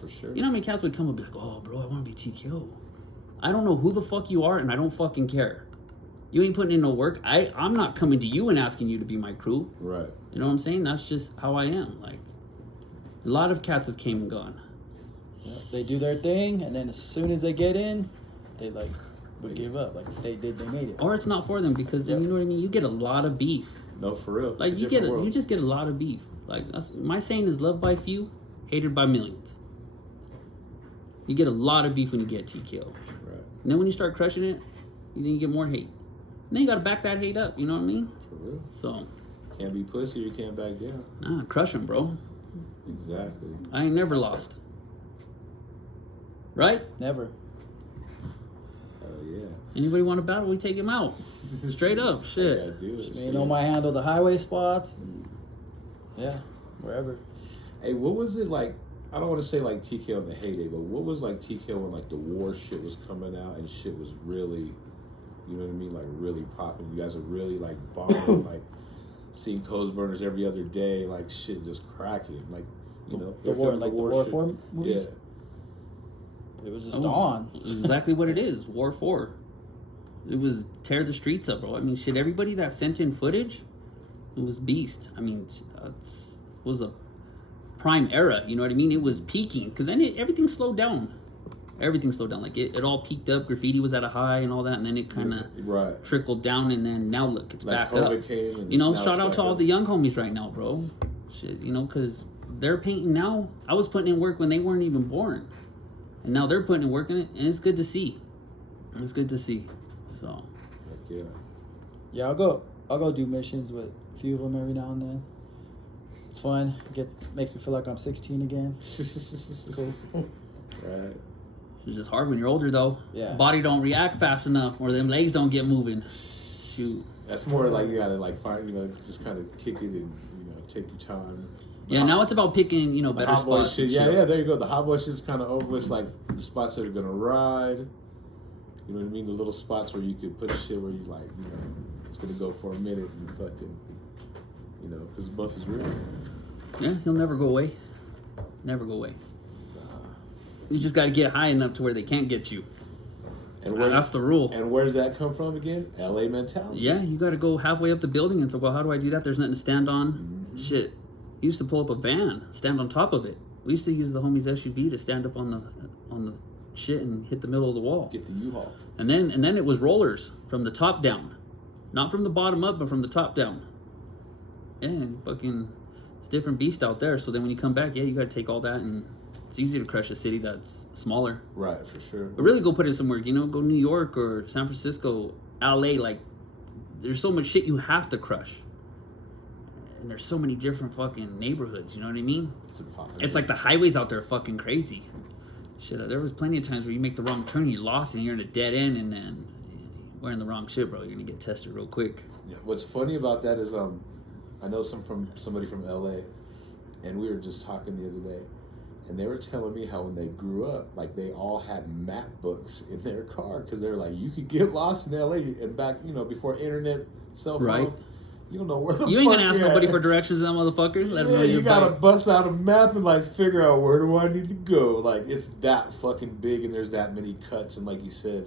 for sure. You know how many cats would come and be like, oh, bro, I want to be TKO. I don't know who the fuck you are, and I don't fucking care. You ain't putting in no work. I'm not coming to you and asking you to be my crew. Right. You know what I'm saying? That's just how I am. Like, a lot of cats have came and gone. Yeah, they do their thing, and then as soon as they get in, they like would give up. Like they made it. Or it's not for them because then, you know what I mean? You get a lot of beef. No, for real. Like you just get a lot of beef. Like my saying is loved by few, hated by millions. You get a lot of beef when you get TKO. Right. And then when you start crushing it, then you get more hate. And then you gotta back that hate up, you know what I mean? For real. So Can't be pussy, you can't back down. nah, crush them, bro. Exactly. I ain't never lost. Right? Never. Yeah. Anybody want to battle, we take him out. Straight up, shit. Yeah, do it. You know my handle, the highway spots. And, yeah, wherever. Hey, what was it like? I don't want to say like TKO in the heyday, but what was like TKO when like the war shit was coming out and shit was really, you know what I mean, like really popping. You guys are really like bombing, like seeing coast burners every other day, like shit just cracking, like you know The war, like the war shit. 4 movies. Yeah. It was just on. Exactly what it is. War 4. It was tear the streets up, bro. I mean, shit, everybody that sent in footage, it was beast. I mean, it was a prime era, you know what I mean? It was peaking, because then everything slowed down. Everything slowed down. Like, it all peaked up. Graffiti was at a high and all that, and then it kind of trickled down, and then now look, it's like back up. You know, shout out to all the young homies right now, bro. Shit, you know, because they're painting now. I was putting in work when they weren't even born. And now they're putting in work in it, and it's good to see. It's good to see. So, yeah. Yeah, I'll go do missions with a few of them every now and then. It's fun. Makes me feel like I'm 16 again. It's cool. Right. It's just hard when you're older, though. Yeah. Body don't react fast enough, or them legs don't get moving. Shoot. That's more like you gotta like find, you know, just kind of kick it and, you know, take your time. Yeah, now it's about picking, you know, better spots. Shit. Yeah, there you go. The hot boy shit's kind of over. It's like the spots that are gonna ride. You know what I mean? The little spots where you could put shit where you like, you know, it's gonna go for a minute and fucking, you know, because the buff is real. Yeah, he'll never go away. Never go away. You just got to get high enough to where they can't get you. And that's the rule. And where's that come from again? LA mentality. Yeah, you got to go halfway up the building and say, well, how do I do that? There's nothing to stand on. Mm-hmm. Shit. You used to pull up a van, stand on top of it. We used to use the homie's SUV to stand up on the shit and hit the middle of the wall. Get the U-Haul. And then it was rollers from the top down. Not from the bottom up, but from the top down. Yeah, and fucking, it's a different beast out there. So then when you come back, yeah, you got to take all that, and it's easy to crush a city that's smaller. Right, for sure. But really go put it somewhere, you know, go New York or San Francisco, LA, like, there's so much shit you have to crush. And there's so many different fucking neighborhoods, you know what I mean? It's like the highways out there are fucking crazy. Shit, there was plenty of times where you make the wrong turn, you're lost, and you're in a dead end, and then wearing the wrong shit, bro. You're gonna get tested real quick. Yeah. What's funny about that is, I know somebody from LA, and we were just talking the other day, and they were telling me how when they grew up, like they all had map books in their car because they're like, you could get lost in LA, and back, you know, before internet, cell phone. Right. You don't know where the You ain't gonna ask nobody for directions, that motherfucker. Let them know you gotta bust out a map and like figure out where do I need to go. Like it's that fucking big, and there's that many cuts, and like you said,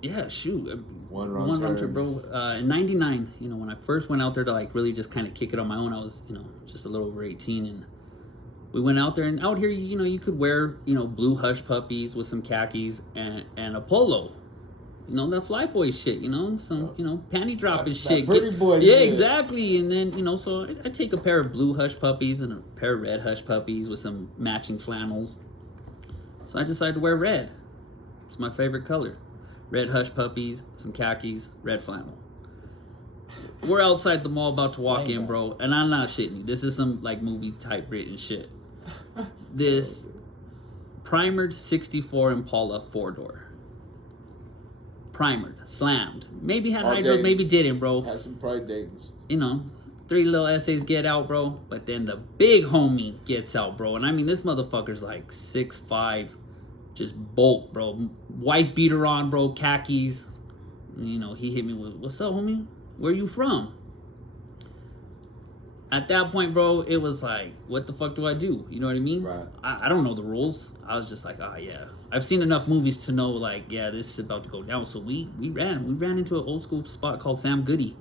yeah, shoot, one wrong turn, bro. In '99, you know, when I first went out there to like really just kind of kick it on my own, I was, you know, just a little over 18, and we went out there, and out here, you know, you could wear, you know, blue hush puppies with some khakis and a polo. You know, that fly boy shit, you know, some, you know, panty dropping shit. Pretty boy yeah, shit. Exactly. And then, you know, so I take a pair of blue hush puppies and a pair of red hush puppies with some matching flannels. So I decided to wear red. It's my favorite color. Red hush puppies, some khakis, red flannel. We're outside the mall about to walk in, bro. And I'm not shitting you. This is some, like, movie type written shit. This primered 64 Impala 4-door. Primered, slammed. Maybe had hydros, maybe didn't, bro. Had some pride Daytons. You know, 3 little essays get out, bro. But then the big homie gets out, bro. And I mean, this motherfucker's like 6'5", just bolt, bro. Wife beater on, bro. Khakis. You know, he hit me with, "What's up, homie? Where you from?" at that point, bro, it was like, what the fuck do I do? You know what I mean? Right. I don't know the rules. I was just like, yeah. I've seen enough movies to know, like, yeah, this is about to go down. So we ran into an old school spot called Sam Goody.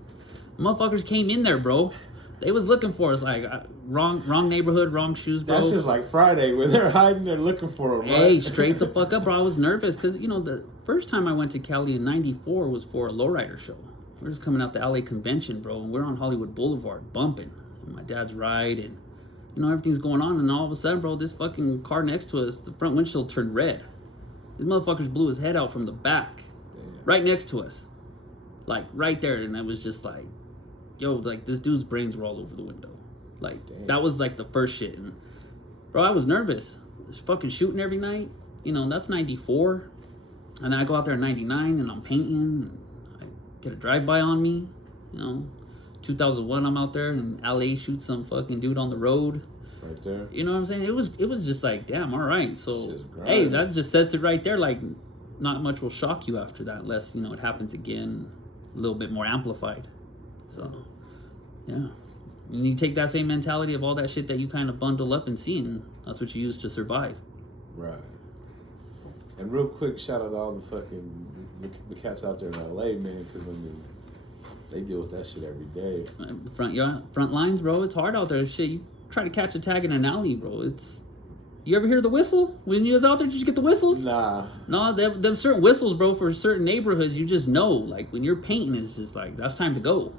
Motherfuckers came in there, bro. They was looking for us, like, wrong neighborhood, wrong shoes, bro. That's just like Friday when they're hiding, they're looking for them, right? Hey, straight the fuck up, bro. I was nervous because, you know, the first time I went to Cali in 94 was for a lowrider show. We're just coming out the LA convention, bro, and we're on Hollywood Boulevard bumping. And my dad's ride, and, you know, everything's going on, and all of a sudden, bro, this fucking car next to us, the front windshield turned red. These motherfuckers blew his head out from the back, right next to us. Like, right there, and I was just like, yo, like, this dude's brains were all over the window. Like, that was, like, the first shit. And, bro, I was nervous. There's fucking shooting every night. You know, that's 94. And then I go out there in 99, and I'm painting. And I get a drive-by on me. You know, 2001, I'm out there, and LA shoots some fucking dude on the road. Right there. You know what I'm saying? It was just like, damn, all right. So, hey, that just sets it right there. Like, not much will shock you after that unless, you know, it happens again, a little bit more amplified. So, yeah. And you take that same mentality of all that shit that you kind of bundle up and see, and that's what you use to survive. Right. And real quick, shout out to all the fucking the cats out there in LA, man, because I mean, they deal with that shit every day. Front lines, bro. It's hard out there. Shit, you try to catch a tag in an alley, bro. You ever hear the whistle? When you was out there, did you get the whistles? Nah. No, them certain whistles, bro, for certain neighborhoods, you just know. Like, when you're painting, it's just like, that's time to go.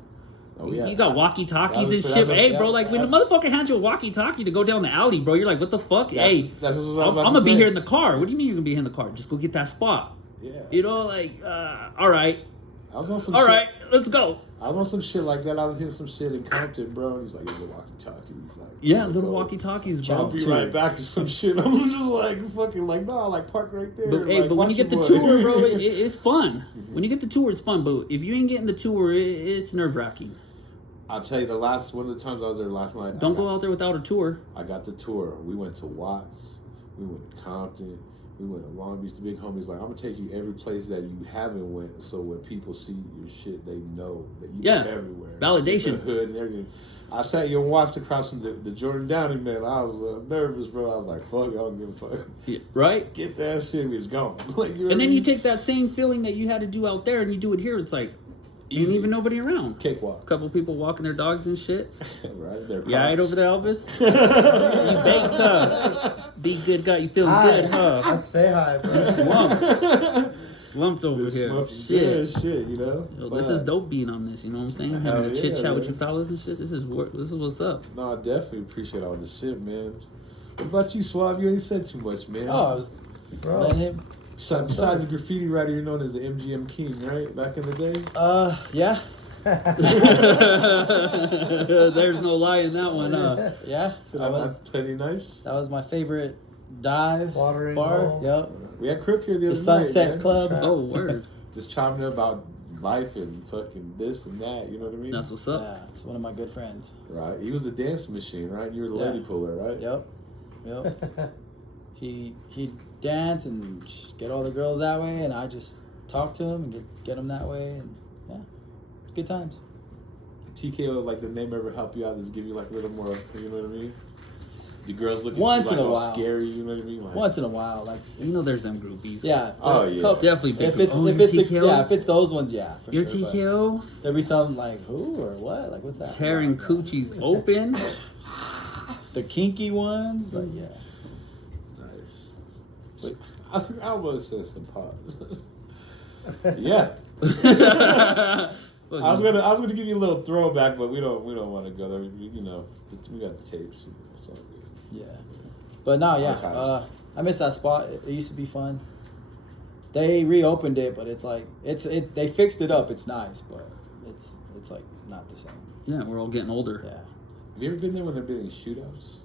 Oh, yeah. You got walkie-talkies and shit. Hey, bro, like, when the motherfucker hands you a walkie-talkie to go down the alley, bro, you're like, what the fuck? Hey, I'm going to be here in the car. What do you mean you're going to be here in the car? Just go get that spot. Yeah. You know, like, all right. I was on some all shit. right, let's go. I was on some shit like that. I was hitting some shit in Compton, bro. He's like, there's a walkie-talkie. He's like, yeah, little walkie-talkies, bro. I'll be right back to some shit. I'm just like, fucking like, nah, like, park right there. But, hey, like, but when you get the tour, bro, it's fun. When you get the tour, it's fun. But if you ain't getting the tour, it's nerve-wracking. I'll tell you, one of the times I was there last night. Don't go out there without a tour. I got the tour. We went to Watts. We went to Compton. We went to Long Beach. The big homie's like, I'm going to take you every place that you haven't went, so when people see your shit, they know that you went everywhere. Validation. The hood and everything. I'll tell you, in Watts across from the Jordan Downey, man, I was a little nervous, bro. I was like, fuck, I don't give a fuck. Yeah, right? Get that shit, it's gone. Like, you know and then you take that same feeling that you had to do out there and you do it here. It's like, you ain't even nobody around. Cakewalk. A couple people walking their dogs and shit. Right there. Yeah, right over there, Elvis. You baked, huh? Be good guy. You feeling good, huh? I stay high, bro. You slumped over here. Shit, you know. Yo, this is dope being on this. You know what I'm saying? Having a chit chat with you fellas and shit. This is what's up. No, I definitely appreciate all this shit, man. What about you, Suave? You ain't said too much, man. Oh, I was letting him. Besides the graffiti writer, you're known as the MGM King, right? Back in the day? Yeah. There's no lie in that one, huh? Yeah. So that was plenty nice. That was my favorite dive Watering bar. hole. Yep. We had Crook here the other Sunset night, Club. Oh, word. Just chopping about life and fucking this and that, you know what I mean? That's what's up. Yeah, it's one of my good friends. Right. He was the dance machine, right? You were the lady puller, right? Yep. He'd dance and get all the girls that way, and I just talk to him and get them that way, and yeah, good times. TKO, like the name ever help you out? Does it give you like a little more, you know what I mean? The girls looking once at you, like, in a all while. scary, you know what I mean? Like, Once in a while, like You know there's them groupies. yeah. Oh, yeah. Definitely big If it's group. if it's the, TKO? yeah, if it's those ones, yeah, for Your sure. but TKO? There'll be some like who or what? Like what's that? Tearing coochies open. The kinky ones, like yeah. nice. But I almost said some pause. Yeah. I was gonna give you a little throwback, but we don't want to go there. You know, we got the tapes. It's all good. Yeah. But no, yeah. Archives. I miss that spot. It used to be fun. They reopened it, but it's like they fixed it up. It's nice, but it's like not the same. Yeah, we're all getting older. Yeah. Have you ever been there when there have been any shootouts?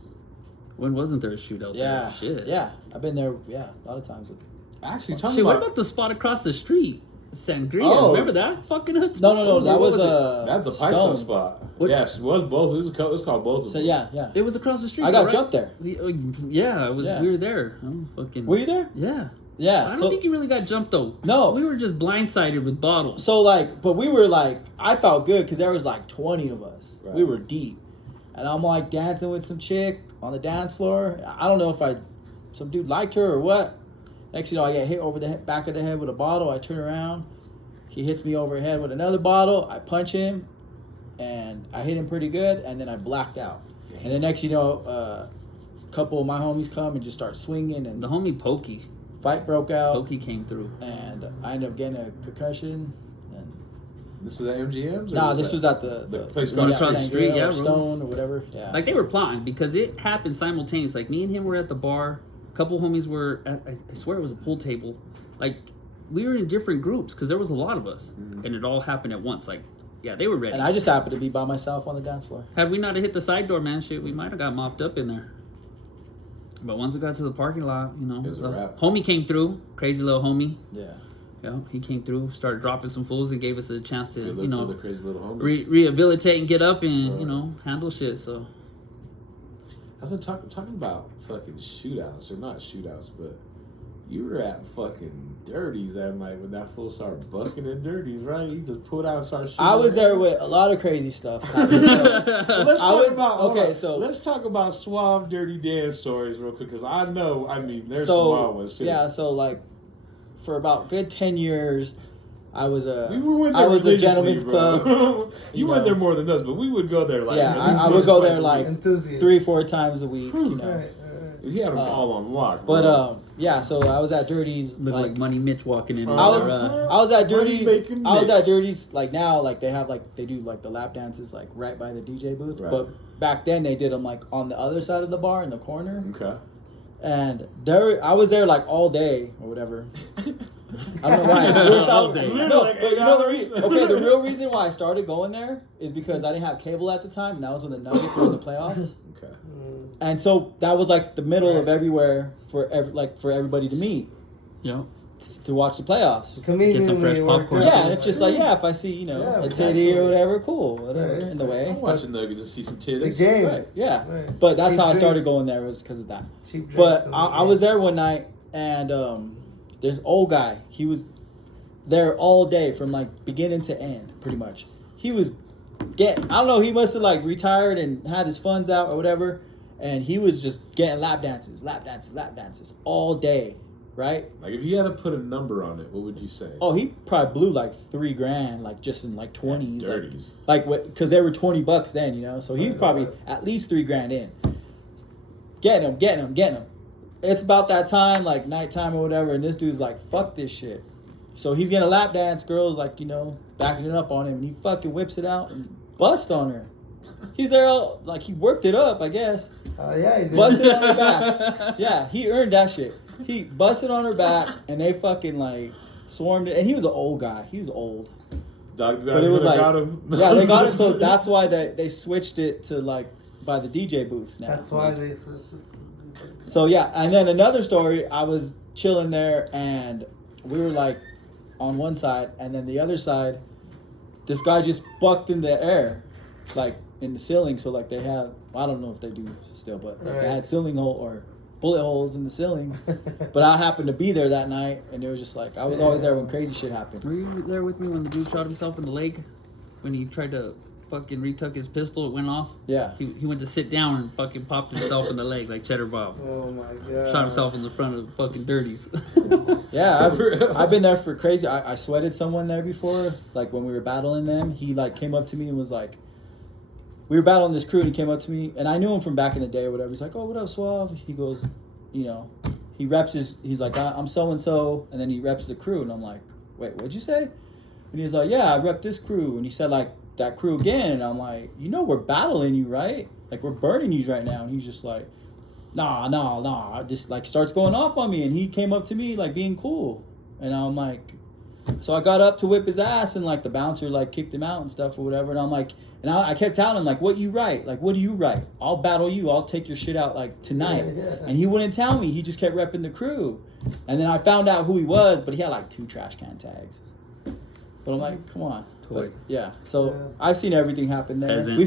When wasn't there a shootout Yeah. there? Shit. Yeah. I've been there. Yeah, a lot of times. Actually, tell me Shit, what about about the spot across the street? Sangrias. Oh. Remember that fucking hood No, spot? no, no. That was that's the Paiso Stone. spot. What? Yes, it was both. It was called both. So yeah, yeah. It was across the street. I though, got right? jumped there. Yeah, it was. Yeah. We were there. I'm fucking. Were you there? Yeah. Yeah. I don't think you really got jumped though. No. We were just blindsided with bottles. So like, but we were like, I felt good because there was like 20 of us. Right. We were deep. and I'm like dancing with some chick on the dance floor. I don't know if some dude liked her or what. Next thing you know, I get hit over the back of the head with a bottle. I turn around. He hits me over the head with another bottle. I punch him, and I hit him pretty good, and then I blacked out. Damn. And the next you know, a couple of my homies come and just start swinging. And the homie Pokey. Fight broke out. Pokey came through. And I ended up getting a concussion. This was at MGM's? Nah, this was at the place across the street, or Stone or whatever. Yeah. Like they were plotting because it happened simultaneously. Like me and him were at the bar. A couple homies were at, I swear it was a pool table. Like we were in different groups because there was a lot of us, and it all happened at once. Like, yeah, they were ready. And I just happened to be by myself on the dance floor. Had we not have hit the side door, man, shit, we might have got mopped up in there. But once we got to the parking lot, you know, the homie came through. Crazy little homie. Yeah. Yeah, he came through, started dropping some fools, and gave us a chance to, you know, the crazy little homies. Rehabilitate and get up and, you know, handle shit. So, I was talking about fucking shootouts, or not shootouts, but you were at fucking Dirties that night when that fool started bucking at Dirties, right? He just pulled out and started shooting. I was there with a lot of crazy stuff. Let's talk about Suave dirty dance stories real quick, because I mean, there's some wild ones too. Yeah, so like, for about good 10 years, I was a gentleman's club. You went there more than us, but we would go there like I would go there like 3-4 times a week. You know, right. He had them all on lock. But yeah, so I was at Dirties. Looked like Money Mitch walking in. I was at Dirties. I was at Dirties. Like now, like they do like the lap dances like right by the DJ booth. Right. But back then they did them like on the other side of the bar in the corner. Okay. And I was there like all day or whatever. I don't know why. All day. No, but you know the real reason why I started going there is because I didn't have cable at the time, and that was when the Nuggets were in the playoffs. Okay. And so that was like the middle of everywhere for everybody to meet. Yeah. To watch the playoffs. Get some fresh popcorn. Yeah, and it's just like, if I see, a titty or whatever, cool, whatever, in the way. I'm watching Nuggets and see some titties. The game. Right, yeah. Right. But that's Cheap how I started drinks. going there, was because of that. Cheap drinks. But I was there one night, and this old guy, he was there all day from like beginning to end, pretty much. He was I don't know, he must have like retired and had his funds out or whatever, and he was just getting lap dances all day. Right? Like, if you had to put a number on it, what would you say? Oh, he probably blew like $3,000, like just in like 20s. Dirties. Like what? Because they were $20 then, So he's probably at least $3,000 in. Getting him. It's about that time, like nighttime or whatever, and this dude's like, "Fuck this shit." So he's getting a lap dance. Girls like, backing it up on him, and he fucking whips it out and busts on her. He's there, like he worked it up, I guess. Yeah, he did. Busted on her back. Yeah, he earned that shit. He busted on her back, and they fucking like swarmed it. And he was an old guy. He was old. But it was like, got him. Yeah, they got him. So that's why they switched it to like by the DJ booth now. That's why they. So yeah, and then another story. I was chilling there, and we were like on one side, and then the other side, this guy just bucked in the air, like in the ceiling. So like they have, I don't know if they do still, but like, they had ceiling hole or bullet holes in the ceiling. But I happened to be there that night, and it was just like I was always there when crazy shit happened. Were you there with me when the dude shot himself in the leg? When he tried to fucking retuck his pistol, it went off? Yeah. He went to sit down and fucking popped himself in the leg like Cheddar Bob. Oh my god. Shot himself in the front of the fucking Dirties. Yeah, I've been there for crazy. I sweated someone there before, like when we were battling them. He like came up to me and was like, we were battling this crew, and he came up to me, and I knew him from back in the day or whatever. He's like, "Oh, what up, Suave?" He goes, he reps he's like, "I'm so-and-so," and then he reps the crew, and I'm like, "Wait, what'd you say?" And he's like, "Yeah, I rep this crew," and he said like that crew again, and I'm like, we're battling you, right? Like, we're burning you right now. And he's just like, nah, just like starts going off on me, and he came up to me like being cool, and I'm like, so I got up to whip his ass, and like the bouncer like kicked him out and stuff or whatever, and I'm like, and I kept telling him like, what you write? Like, what do you write? I'll battle you. I'll take your shit out like tonight. Yeah. And he wouldn't tell me. He just kept repping the crew, and then I found out who he was, but he had like 2 trash can tags. But I'm like, come on. Toy. But, yeah. So I've seen everything happen there. Peasant.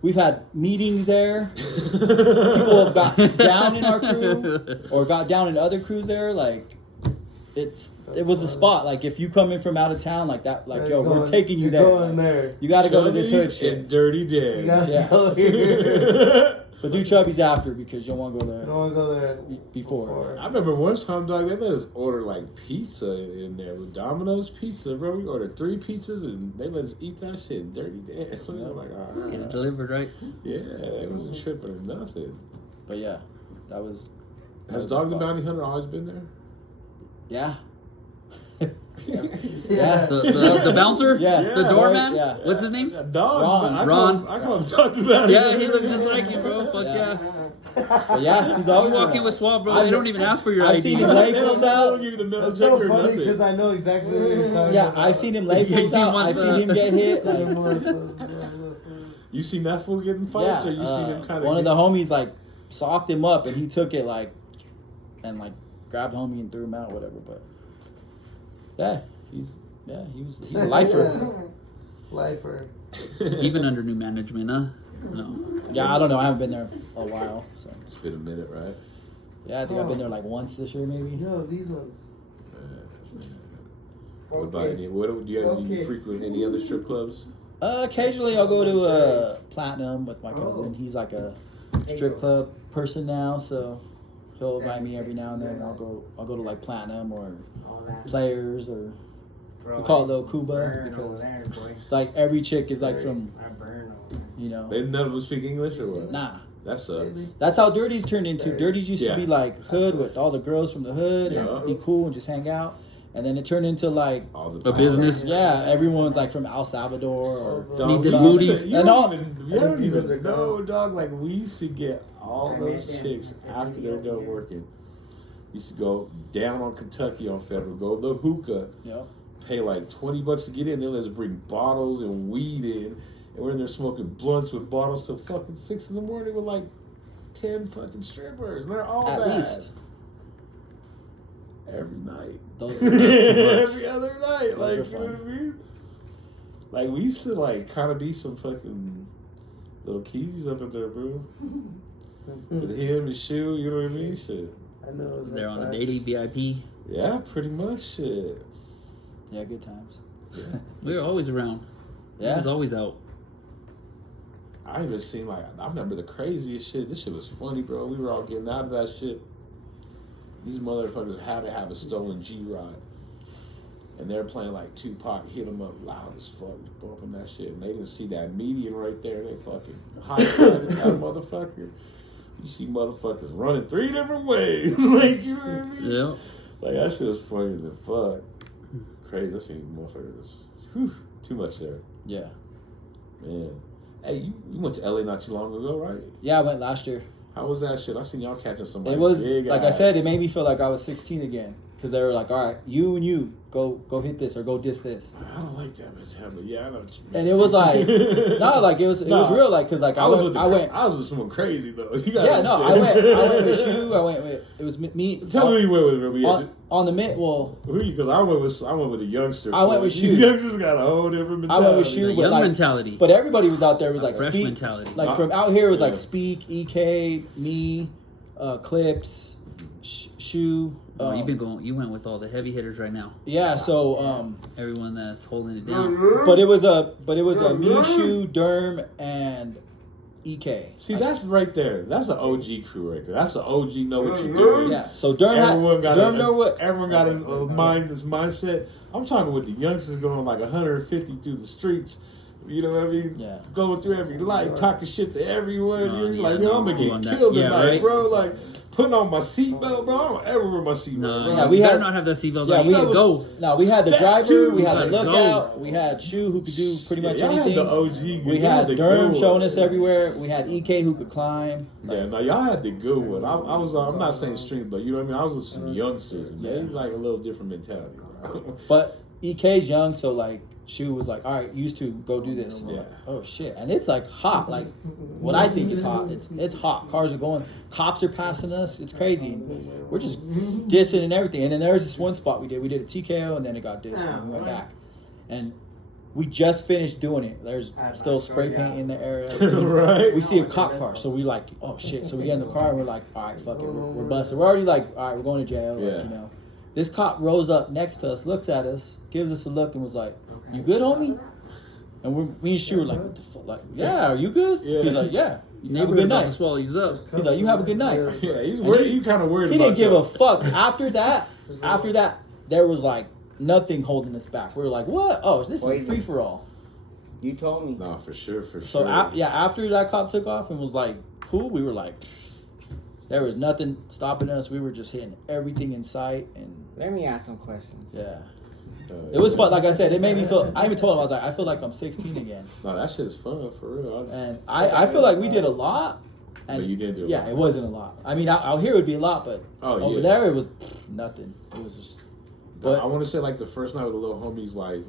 We've had meetings there. People have got down in our crew or got down in other crews there. Like, it was a spot. Like if you come in from out of town like that, like yo, we're taking you there. Going there. You got to go to this hood and shit. Dirty Dan. You gotta Yeah. go here. But do Chubby's after because you don't want to go I there don't want to go there before. I remember one time, dog, they let us order like pizza in there with Domino's Pizza, bro. We ordered 3 pizzas and they let us eat that shit in Dirty Dan. So we were like, all Get it right. delivered, right? Yeah, it wasn't tripping or nothing. But yeah, that was. Has the Dog the spot. Bounty Hunter always been there? Yeah. Yeah. The bouncer? Yeah. The doorman? Yeah. What's his name? Dog. Ron. I call him Dog the Bounty Yeah, Hunter. he looks just like you, bro. Fuck Yeah. yeah. But yeah, he's You always walk been in with Suave, bro. I've- They don't even ask for your I've ID. seen him lay They foes don't out. give you the metal That's checker so or funny nothing. because I know exactly what you're talking Yeah, about. I've seen him lay You foes seen out. one, I've seen him get hit. Like, You seen that fool getting fights, yeah, or you seen him kind of? one of the homies like socked him up and he took it like grabbed homie and threw him out, whatever. But yeah, he's a lifer. Lifer. Even under new management, huh? No. Yeah, I don't know. I haven't been there a while, so It's been a minute, right? yeah, I think I've been there like once this year, maybe. Yo, these ones. What about any? Do you frequent any other strip clubs? Occasionally, I'll go to Platinum with my cousin. He's like a strip club person now, so he'll invite me every now and then. I'll go to like Platinum or Players or we call it Little Cuba because it's like every chick is like from, you know. They none of them speak English or what? Nah. That sucks. That's how Dirty's turned into. Dirty's used to Yeah. be like hood with all the girls from the hood Yeah. and be cool and just hang out. And then it turned into like, All the A business. yeah, everyone's like from El Salvador or Dog, Need the you booties. used to- You And don't all- even know, dog. Like we used to get all those chicks after they're done working. We used to go down on Kentucky on Federal, go to the hookah, you know, pay like $20 to get in. They let us bring bottles and weed in, and we're in there smoking blunts with bottles till fucking 6 in the morning with like 10 fucking strippers, and they're all at bad. least. Every night. Those, Every other night. Those Like, are you know fun. what I mean? Like, we used to, like, kind of be some fucking little keys up in there, bro. With him and Shoe, you know what I mean? Shit. I know. It was They're like on a that. daily VIP. Yeah, pretty much, shit. yeah, good times. We were always around. He Yeah. was always out. I even seen, like, I remember the craziest shit. This shit was funny, bro. We were all getting out of that shit. These motherfuckers had to have a stolen G-Rod. And they're playing like Tupac, hit them up loud as fuck, bumping that shit. And they didn't see that median right there. They fucking high-fiving that motherfucker. You see motherfuckers running 3 different ways. Like, you know what I mean? Yeah. Like, that shit was funny as fuck. Crazy. I seen motherfuckers. Whew, too much there. Yeah. Man. Hey, you went to LA not too long ago, right? Yeah, I went last year. How was that shit? I seen y'all catching some It was, big like I ass. said, it made me feel like I was 16 again. Because they were like, all right, you and you, go hit this or go diss this. I don't like that much, but yeah, I know what you mean. And it was like, no, like it was Nah. real, like, because like I was went, with someone crazy though. You gotta yeah, no, I understand. went with Shoe, I went with, it was me. Tell me who you went with, Ruby. on the mid, well, Who you? Because I went with a youngster. I went with These Shoe. youngsters got a whole different I mentality. went with Shoe, The but young like, mentality. but everybody was out there. It was like Fresh Speak, mentality. like from out here it was like Yeah. Speak, EK, me, Clips, Shoe. Oh, you went with all the heavy hitters right now. Yeah, so Everyone that's holding it down. but it was a me, Shoe, Derm, and EK. See, that's right there. That's an OG crew right there. That's an OG know what you're doing. Yeah, so Derm know what. Everyone got a mindset. I'm talking with the youngsters going like 150 through the streets. You know what I mean? Yeah. Going through every light, talking shit to everyone. Oh, You're yeah, like, man, no, I'm gonna cool on get that. killed Yeah, tonight, right. bro. Like putting on my seatbelt, bro. I don't ever wear my seatbelt. No, bro. Yeah, we we better had- not have that seatbelt. Yeah, Yeah, we we go. No, we had the That driver, too, we had the gotta lookout, go. we had Shoe who could do pretty much y'all anything. had the OG. We y'all had the Derm good showing one. us everywhere. We had EK who could climb. Yeah, no, y'all had the good one. I'm not saying street, but you know what I mean. I was with some youngsters, and they like a little different mentality. Bro. But EK's young, so like Shoe was like, all right, used to go do this. Yeah. Oh shit, and it's like hot. Like what I think is hot. It's hot. Cars are going. Cops are passing us. It's crazy. We're just dissing and everything. And then there was this one spot we did. We did a TKO, and then it got dissed, and we went back. And we just finished doing it. There's still spray paint in the area. Right. We see a cop car, so we like, oh shit. So we get in the car and we're like, all right, fuck it, we're busted. We're already like, all right, we're going to jail. Yeah. Like, you know, This cop rolls up next to us, looks at us, gives us a look, and was like, "You good, homie?" And me and Shu were like, "What the fuck? Like, yeah, are you good?" Yeah. He's like, "Yeah." You have a Neighborhood good about to night. swallow you up. He's like, "You have a good night." Yeah, he's worried. He kind of worried. He about didn't give you. a fuck. After that, there was like nothing holding us back. We were like, "What? Oh, this is free for all." You told me. No, for sure. So after that cop took off and was like, "Cool," we were like, there was nothing stopping us. We were just hitting everything in sight, and Let me ask some questions. yeah, it was fun. Like I said, it made me feel. I even told him I was like, I feel like I'm 16 again. No, that shit is fun for real. And I feel like we did a lot. And But you didn't do a yeah, lot. it wasn't a lot. I mean, out here it would be a lot, but over yeah. there it was nothing. It was just. But I want to say like the first night with the little homies, like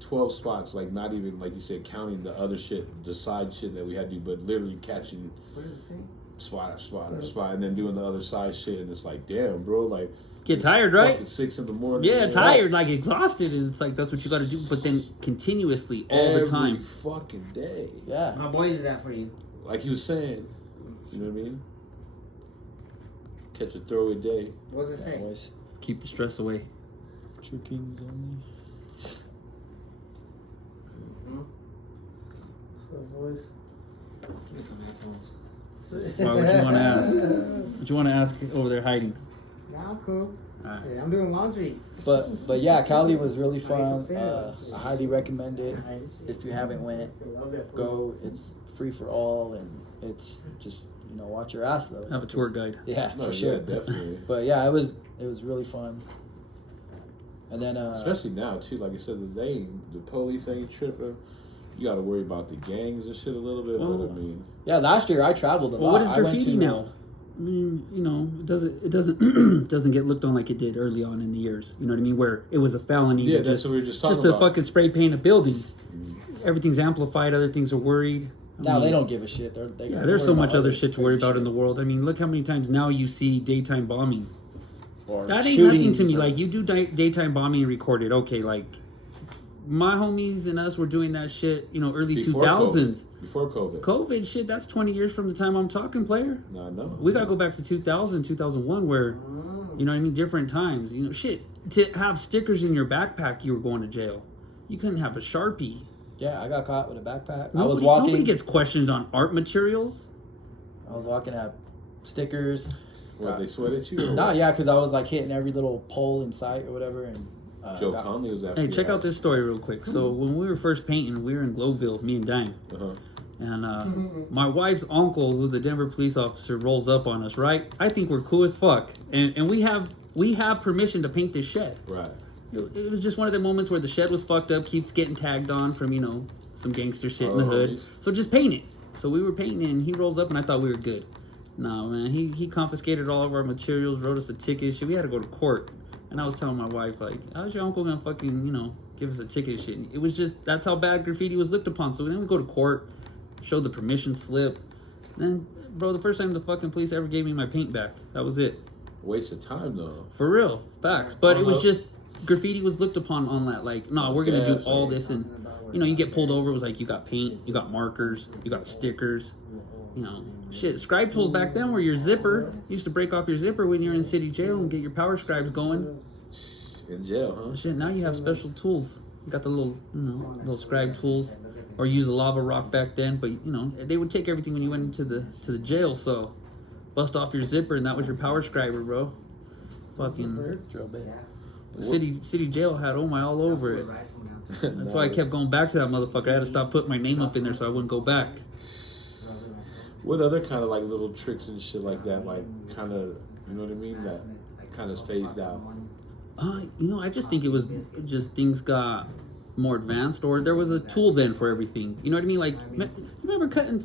12 spots, like not even like you said counting the other shit, the side shit that we had to do, but literally catching What does it say? spot after spot after spot, and then doing the other side shit, and it's like, damn, bro, like Get it's tired, right? fucking 6 in the morning. Yeah, man. tired, like exhausted, and it's like that's what you got to do. But then continuously, all the time. Every fucking day. Yeah. My boy did that for you. Like he was saying, you know what I mean? Catch a throwaway day. What does it say? Boys. Keep the stress away. True kings only. So, boys. Give me some headphones. Why would you want to ask? What you want to ask over there hiding? Nah, I'm cool. Alright. Shit, I'm doing laundry. But yeah, Cali was really fun. I highly recommend it. If you haven't went, go. It's free for all, and it's just watch your ass though. Have a tour guide. Yeah, No, for yeah, sure. definitely. But yeah, it was really fun. And then Especially now too, like I said, the police ain't tripping. You got to worry about the gangs and shit a little bit. Well, but I mean, yeah, last year I traveled a lot. Well, what is I went graffiti to, now? I mean, it doesn't doesn't get looked on like it did early on in the years. You know what I mean? Where it was a felony. yeah, to that's what we were just talking just to about. fucking spray paint a building. Everything's amplified. Other things are worried. I Now mean, they don't give a shit. Yeah, there's so much other shit to worry about in the world. I mean, look how many times now you see daytime bombing. Or That ain't nothing to shootings me. or- Like you do daytime bombing and record it. Okay, like my homies and us were doing that shit. Early Before 2000s. Before COVID. COVID shit. That's 20 years from the time I'm talking, player. No, no. We gotta go back to 2000, 2001, where you know what I mean. Different times. Shit. To have stickers in your backpack, you were going to jail. You couldn't have a Sharpie. Yeah, I got caught with a backpack. Nobody gets questioned on art materials. I was walking at stickers. What, they sweat at you? Or Nah, what? yeah, because I was like hitting every little pole in sight or whatever. And Joe got- Conley was after Hey, your check out ass. this story real quick. So when we were first painting, we were in Glowville, me and Dime. Uh-huh. And my wife's uncle, who's a Denver police officer, rolls up on us, right? I think we're cool as fuck. And we have permission to paint this shed. Right. It was just one of the moments where the shed was fucked up, keeps getting tagged on from, some gangster shit in the hood. homies. So just paint it. So we were painting and he rolls up and I thought we were good. No, man, he confiscated all of our materials, wrote us a ticket. Shit, we had to go to court. And I was telling my wife, like, how's your uncle gonna fucking, give us a ticket and shit? It was just, that's how bad graffiti was looked upon. So then we go to court, show the permission slip. Then, bro, the first time the fucking police ever gave me my paint back. That was it. Waste of time though. For real. Facts. But it was Uh-huh. just, graffiti was looked upon on that. Like, no, we're gonna do all this. And, you get pulled over. It was like, you got paint, you got markers, you got stickers. Shit, scribe tools back then were your zipper. You used to break off your zipper when you're in city jail and get your power scribes going. In jail, huh? Shit, now you have special tools. You got the little scribe tools, or use a lava rock back then. But they would take everything when you went into the jail. So, bust off your zipper, and that was your power scriber, bro. Fucking city jail had oh my all over it. That's why I kept going back to that motherfucker. I had to stop putting my name up in there so I wouldn't go back. What other kind of like little tricks and shit like that, like kind of, you know what I mean? That kind of phased out. I just think it was just things got more advanced, or there was a tool then for everything. You know what I mean? Like, remember cutting